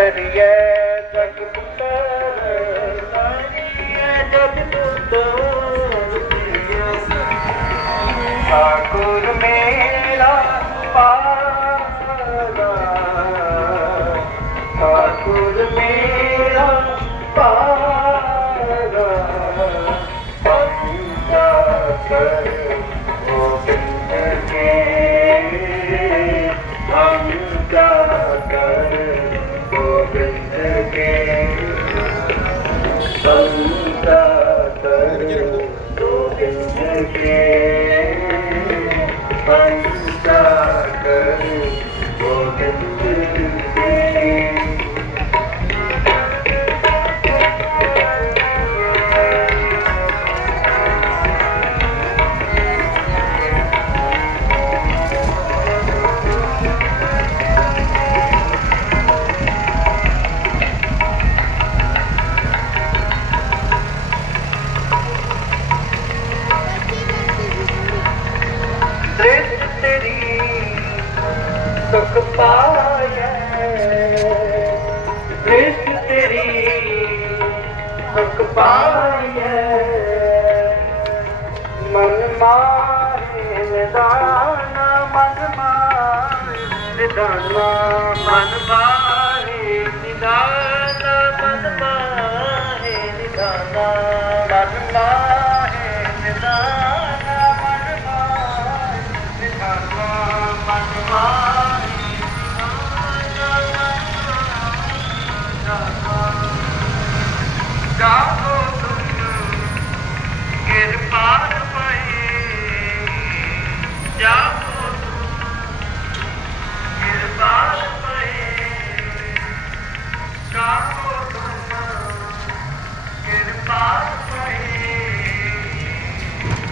ਕਰੀਏ ਜਗ ਪੁੱਤਰ ਨਾਰੀਏ ਜਗ ਪੁੱਤਰ ਠਾਕੁਰ ਮੇਰਾ ਪਾਰਾ ਠਾਕੁਰ ਮੇਰਾ ਪਾਰਾ ਪਤੀ ਕਰ ਤੇਰੀ ਸੁਖ ਪਾਇਆ ਦ੍ਰਿਸ਼ ਤੇਰੀ ਸੁਖ ਪਾਇਆ ਮਨ ਮਾਰੇ ਨਿਦਾਨ, ਮਨ ਮਾਰੇ ਨਿਦਾਨ, ਮਨ ਮਾਰੇ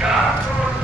か？